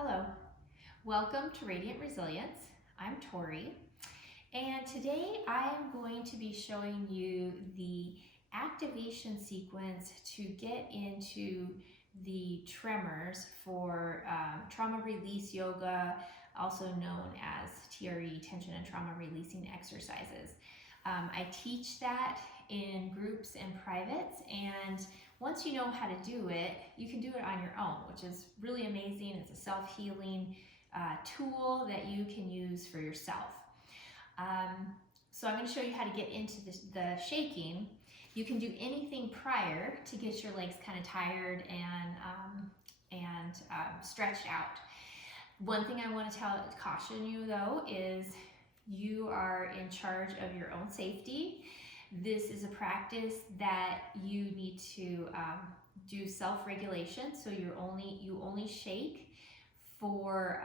Hello, welcome to Radiant Resilience. I'm Torrey, and today I am going to be showing you the activation sequence to get into the tremors for trauma release yoga, also known as TRE, tension and trauma releasing exercises. I teach that in groups and privates, and once you know how to do it, you can do it on your own, which is really amazing. It's a self-healing tool that you can use for yourself. So I'm going to show you how to get into the shaking. You can do anything prior to get your legs kind of tired and stretched out. One thing I want to caution you though is you are in charge of your own safety. This is a practice that you need to do self-regulation, so you only shake for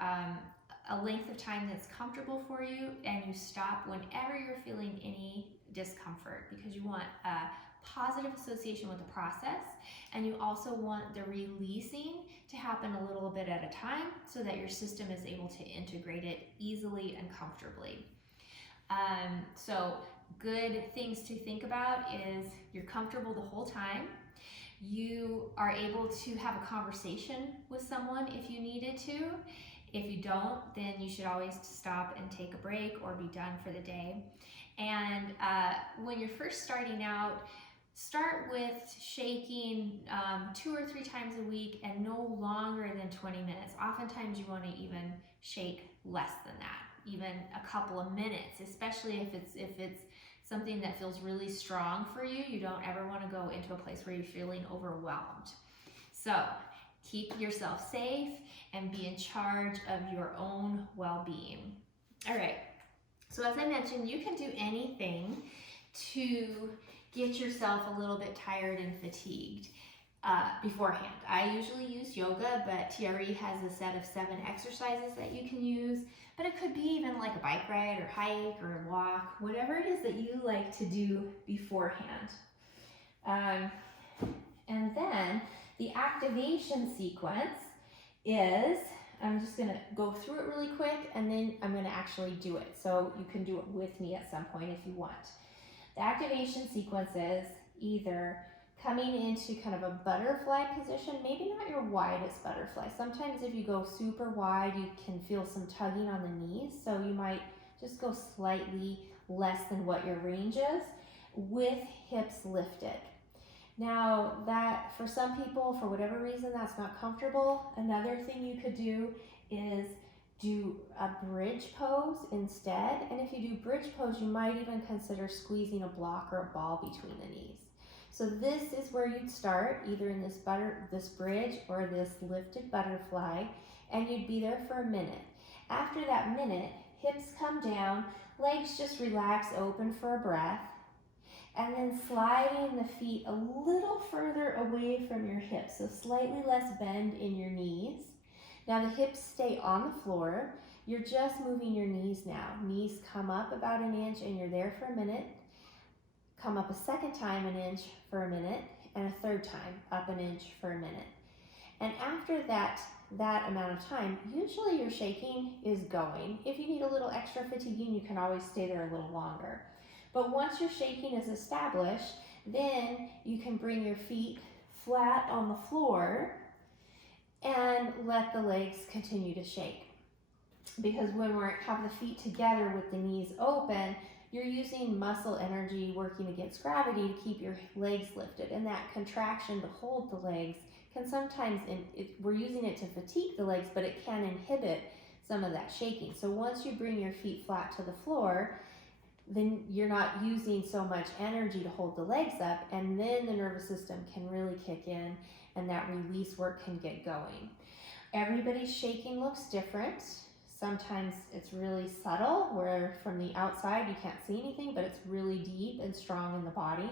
a length of time that's comfortable for you, and you stop whenever you're feeling any discomfort, because you want a positive association with the process, and you also want the releasing to happen a little bit at a time so that your system is able to integrate it easily and comfortably. So good things to think about is you're comfortable the whole time. You are able to have a conversation with someone if you needed to. If you don't, then you should always stop and take a break or be done for the day. And when you're first starting out, start with shaking 2 or 3 times a week and no longer than 20 minutes. Oftentimes you want to even shake less than that, even a couple of minutes, especially if it's something that feels really strong for you. You don't ever want to go into a place where you're feeling overwhelmed. So keep yourself safe and be in charge of your own well-being. All right, so as I mentioned, you can do anything to get yourself a little bit tired and fatigued beforehand. I usually use yoga, but TRE has a set of 7 exercises that you can use, but it could be even like a bike ride or hike or a walk, whatever it is that you like to do beforehand. And then the activation sequence is, I'm just gonna go through it really quick and then I'm gonna actually do it. So you can do it with me at some point if you want. The activation sequence is either coming into kind of a butterfly position, maybe not your widest butterfly. Sometimes if you go super wide, you can feel some tugging on the knees. So you might just go slightly less than what your range is with hips lifted. Now that for some people, for whatever reason, that's not comfortable, another thing you could do is do a bridge pose instead. And if you do bridge pose, you might even consider squeezing a block or a ball between the knees. So this is where you'd start, either in this bridge or this lifted butterfly, and you'd be there for a minute. After that minute, hips come down, legs just relax open for a breath, and then sliding the feet a little further away from your hips, so slightly less bend in your knees. Now the hips stay on the floor. You're just moving your knees now. Knees come up about an inch and you're there for a minute. Come up a second time an inch for a minute, and a third time up an inch for a minute. And after that amount of time, usually your shaking is going. If you need a little extra fatiguing, you can always stay there a little longer. But once your shaking is established, then you can bring your feet flat on the floor and let the legs continue to shake. Because when we have the feet together with the knees open, you're using muscle energy working against gravity to keep your legs lifted. And that contraction to hold the legs can sometimes, we're using it to fatigue the legs, but it can inhibit some of that shaking. So once you bring your feet flat to the floor, then you're not using so much energy to hold the legs up, and then the nervous system can really kick in and that release work can get going. Everybody's shaking looks different. Sometimes it's really subtle, where from the outside you can't see anything, but it's really deep and strong in the body.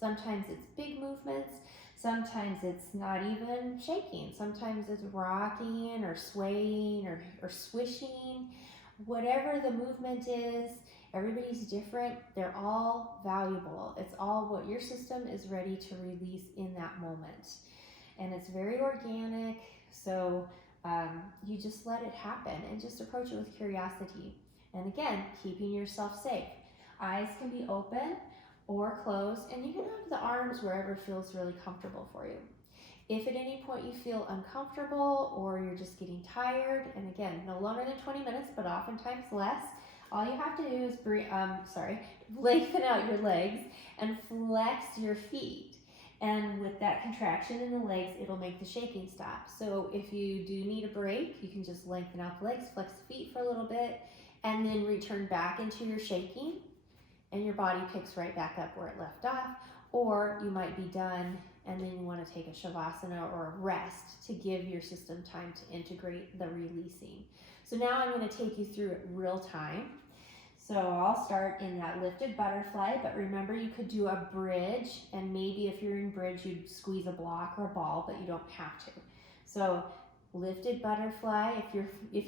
Sometimes it's big movements. Sometimes it's not even shaking. Sometimes it's rocking or swaying or swishing. Whatever the movement is, everybody's different. They're all valuable. It's all what your system is ready to release in that moment. And it's very organic. So you just let it happen and just approach it with curiosity. And again, keeping yourself safe. Eyes can be open or closed, and you can have the arms wherever feels really comfortable for you. If at any point you feel uncomfortable or you're just getting tired, and again, no longer than 20 minutes, but oftentimes less, all you have to do is lengthen out your legs and flex your feet. And with that contraction in the legs, it'll make the shaking stop. So if you do need a break, you can just lengthen out the legs, flex the feet for a little bit, and then return back into your shaking, and your body picks right back up where it left off. Or you might be done and then you want to take a shavasana or a rest to give your system time to integrate the releasing. So now I'm going to take you through it real time. So I'll start in that lifted butterfly, but remember you could do a bridge, and maybe if you're in bridge you'd squeeze a block or a ball, but you don't have to. So lifted butterfly, if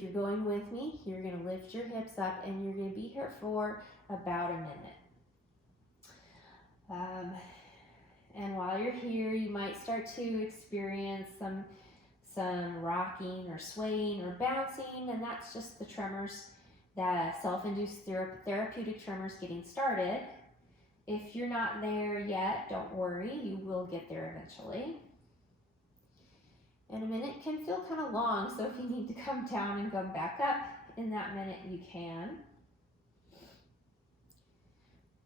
you're going with me, you're going to lift your hips up and you're going to be here for about a minute. And while you're here, you might start to experience some rocking or swaying or bouncing, and that's just the tremors, that self-induced therapeutic tremors getting started. If you're not there yet, don't worry, you will get there eventually. And a minute can feel kind of long, so if you need to come down and come back up in that minute, you can.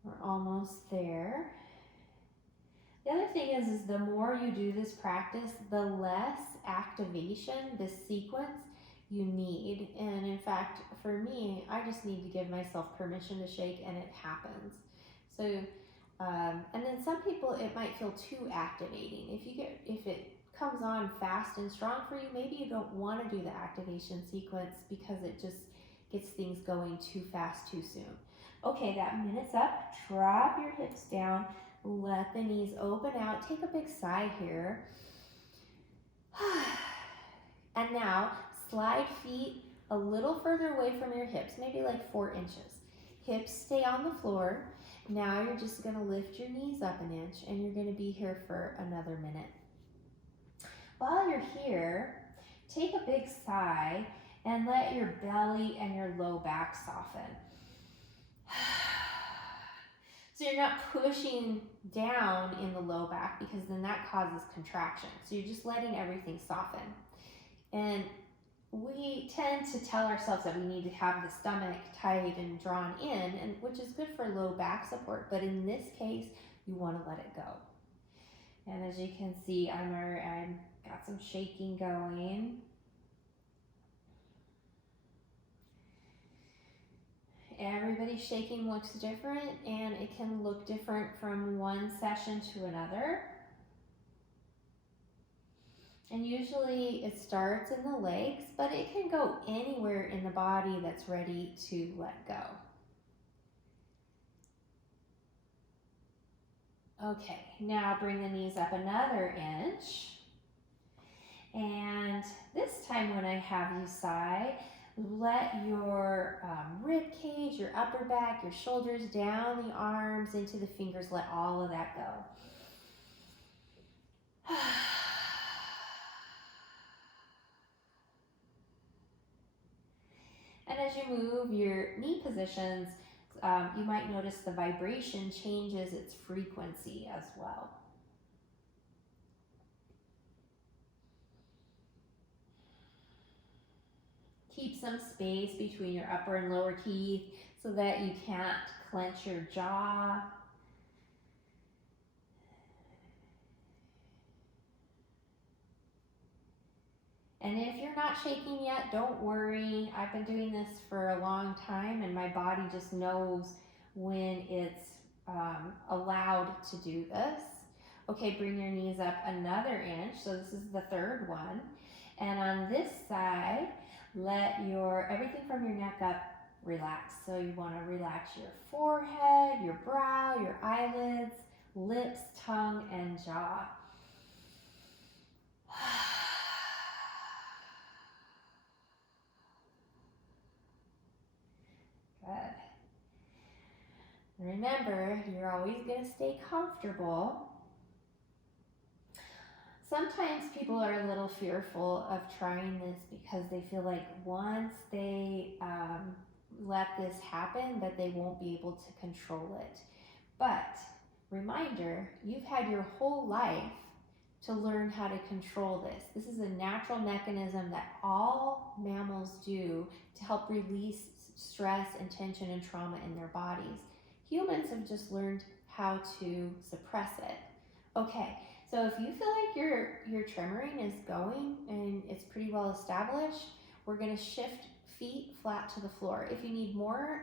We're almost there. The other thing is the more you do this practice, the less activation, this sequence, you need. And in fact, for me, I just need to give myself permission to shake, and it happens. So, and then some people, it might feel too activating. If it comes on fast and strong for you, maybe you don't want to do the activation sequence because it just gets things going too fast too soon. Okay, that minute's up. Drop your hips down. Let the knees open out. Take a big sigh here. And now slide feet a little further away from your hips, maybe like 4 inches. Hips stay on the floor. Now you're just going to lift your knees up an inch, and you're going to be here for another minute. While you're here, take a big sigh and let your belly and your low back soften. So you're not pushing down in the low back, because then that causes contraction. So you're just letting everything soften. And we tend to tell ourselves that we need to have the stomach tight and drawn in, and which is good for low back support. But in this case, you want to let it go. And as you can see, I've got some shaking going. Everybody's shaking looks different, and it can look different from one session to another. And usually it starts in the legs, but it can go anywhere in the body that's ready to let go. Okay, now bring the knees up another inch. And this time when I have you sigh, let your rib cage, your upper back, your shoulders down the arms into the fingers, let all of that go. And as you move your knee positions, you might notice the vibration changes its frequency as well. Keep some space between your upper and lower teeth so that you can't clench your jaw. And if you're not shaking yet, don't worry. I've been doing this for a long time, and my body just knows when it's allowed to do this. Okay, bring your knees up another inch. So this is the third one. And on this side, let everything from your neck up relax. So you want to relax your forehead, your brow, your eyelids, lips, tongue, and jaw. Good. Remember, you're always going to stay comfortable. Sometimes people are a little fearful of trying this because they feel like once they let this happen that they won't be able to control it. But reminder, you've had your whole life to learn how to control this. This is a natural mechanism that all mammals do to help release stress and tension and trauma in their bodies. Humans have just learned how to suppress it. Okay, so if you feel like your tremoring is going and it's pretty well established, we're going to shift feet flat to the floor. If you need more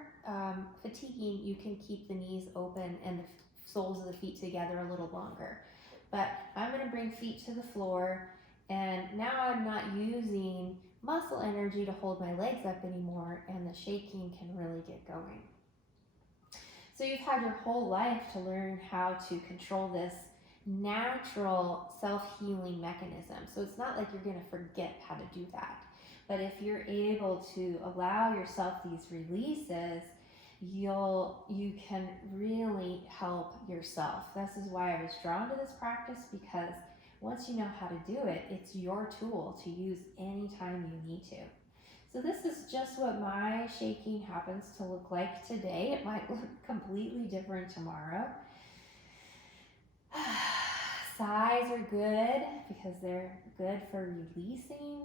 fatiguing, you can keep the knees open and the soles of the feet together a little longer. But I'm going to bring feet to the floor, and now I'm not using muscle energy to hold my legs up anymore, and the shaking can really get going. So you've had your whole life to learn how to control this natural self-healing mechanism. So it's not like you're going to forget how to do that. But if you're able to allow yourself these releases, you can really help yourself. This is why I was drawn to this practice, because once you know how to do it, it's your tool to use anytime you need to. So this is just what my shaking happens to look like today. It might look completely different tomorrow. Sighs are good because they're good for releasing.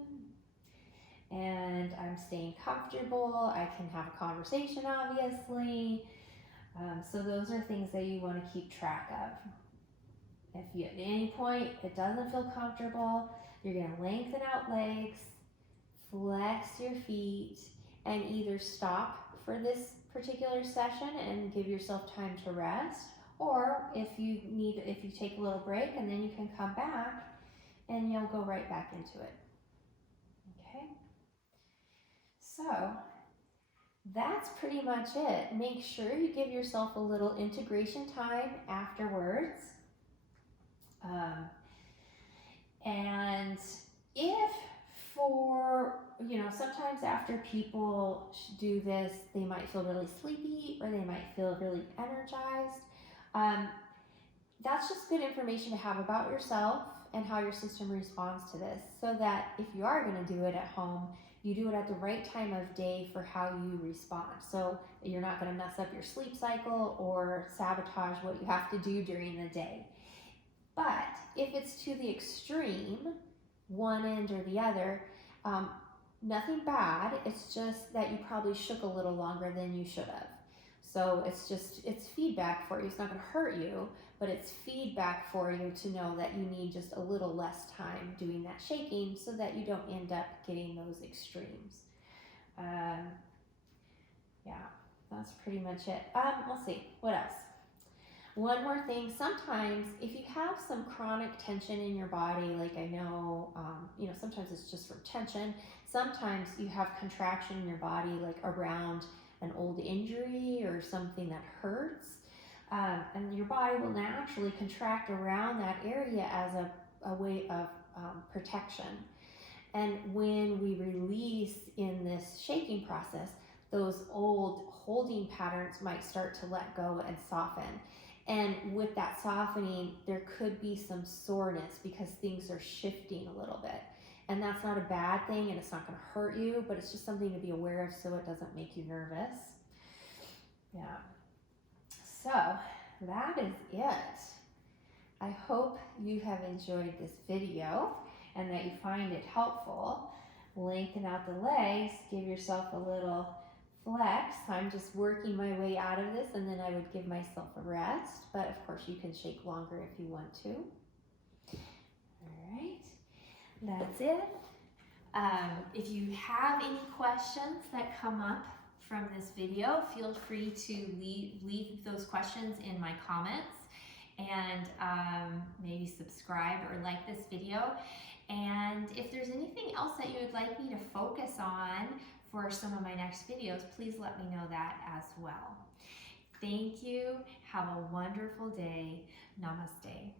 And I'm staying comfortable. I can have a conversation, obviously. So those are things that you want to keep track of. If you at any point it doesn't feel comfortable, you're going to lengthen out legs, flex your feet, and either stop for this particular session and give yourself time to rest, or if you take a little break, and then you can come back and you'll go right back into it. Okay? So that's pretty much it. Make sure you give yourself a little integration time afterwards. And if sometimes after people do this, they might feel really sleepy or they might feel really energized. That's just good information to have about yourself and how your system responds to this, so that if you are going to do it at home, you do it at the right time of day for how you respond. So you're not going to mess up your sleep cycle or sabotage what you have to do during the day. But if it's to the extreme, one end or the other, nothing bad. It's just that you probably shook a little longer than you should have. So it's feedback for you. It's not going to hurt you, but it's feedback for you to know that you need just a little less time doing that shaking so that you don't end up getting those extremes. Yeah, that's pretty much it. Let's see, what else? One more thing, sometimes if you have some chronic tension in your body, like I know, sometimes it's just from tension. Sometimes you have contraction in your body, like around an old injury or something that hurts. And your body will naturally contract around that area as a way of protection. And when we release in this shaking process, those old holding patterns might start to let go and soften. And with that softening, there could be some soreness because things are shifting a little bit. And that's not a bad thing, and it's not going to hurt you, but it's just something to be aware of so it doesn't make you nervous. Yeah. So that is it. I hope you have enjoyed this video and that you find it helpful. Lengthen out the legs, give yourself a little flex. I'm just working my way out of this, and then I would give myself a rest, but of course you can shake longer if you want to. All right, that's it. If you have any questions that come up from this video, feel free to leave those questions in my comments, and maybe subscribe or like this video. And if there's anything else that you would like me to focus on for some of my next videos, please let me know that as well. Thank you. Have a wonderful day. Namaste.